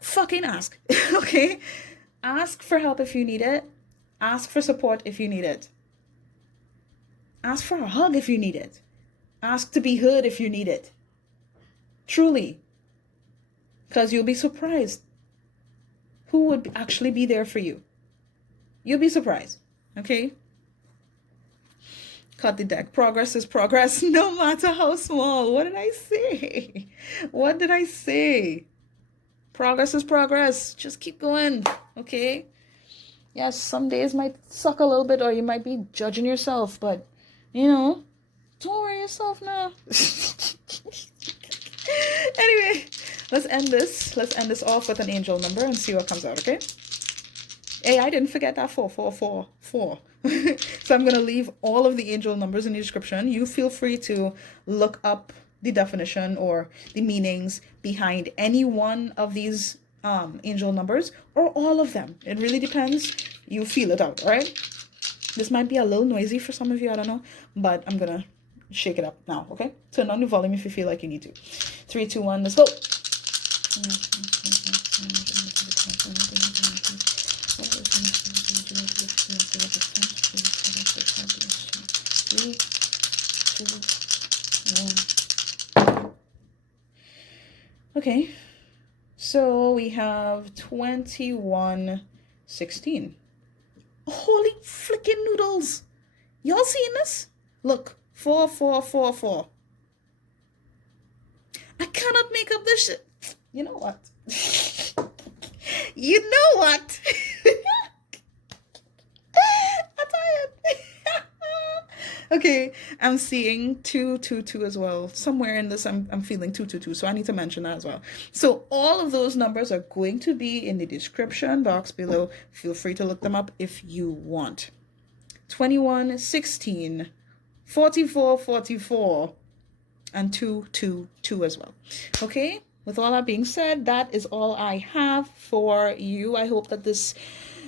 Fucking ask. Okay? Ask for help if you need it. Ask for support if you need it. Ask for a hug if you need it. Ask to be heard if you need it. Truly. Because you'll be surprised who would actually be there for you. You'll be surprised. Okay? Cut the deck. Progress is progress, no matter how small. What did I say? What did I say? Progress is progress. Just keep going. Okay? Yes, some days might suck a little bit, or you might be judging yourself, but, don't worry yourself now. Anyway, let's end this. Let's end this off with an angel number and see what comes out, okay? Hey, I didn't forget that 4. So I'm going to leave all of the angel numbers in the description. You feel free to look up the definition or the meanings behind any one of these angel numbers, or all of them. It really depends. You feel it out, all right? This might be a little noisy for some of you, I don't know, but I'm going to shake it up now, okay? Turn on the volume if you feel like you need to. 3, 2, 1, let's go. Okay, so we have 2116. Holy flicking noodles! Y'all seeing this? Look, 4, 4, 4, 4. I cannot make up this shit. You know what? You know what? I'm tired. Okay, I'm seeing 222 as well. Somewhere in this, I'm feeling 222, so I need to mention that as well. So all of those numbers are going to be in the description box below. Feel free to look them up if you want. 2116, 44, 44, and 222 as well. Okay, with all that being said, that is all I have for you. I hope that this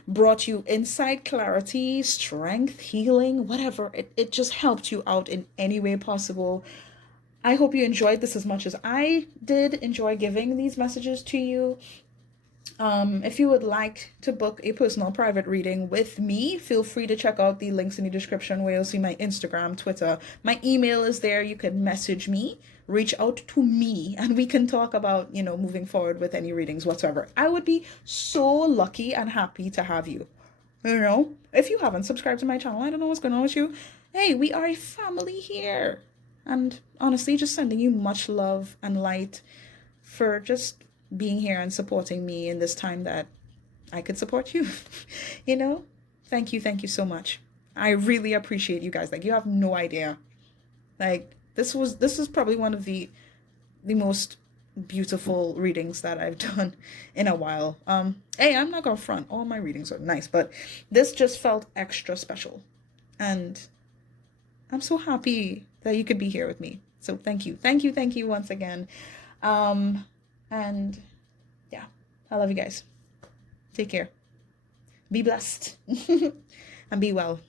brought you insight, clarity, strength, healing, whatever. It just helped you out in any way possible. I hope you enjoyed this as much as I did enjoy giving these messages to you. If you would like to book a personal private reading with me, feel free to check out the links in the description where you'll see my Instagram, Twitter. My email is there. You can message me, reach out to me, and we can talk about, moving forward with any readings whatsoever. I would be so lucky and happy to have you. If you haven't subscribed to my channel, I don't know what's going on with you. Hey, we are a family here. And honestly, just sending you much love and light for just being here and supporting me in this time that I could support you. Thank you so much. I really appreciate you guys. Like, you have no idea. Like, this is probably one of the most beautiful readings that I've done in a while. Hey, I'm not gonna front, all my readings are nice, but this just felt extra special, and I'm so happy that you could be here with me. So thank you once again. And yeah, I love you guys. Take care. Be blessed. And be well.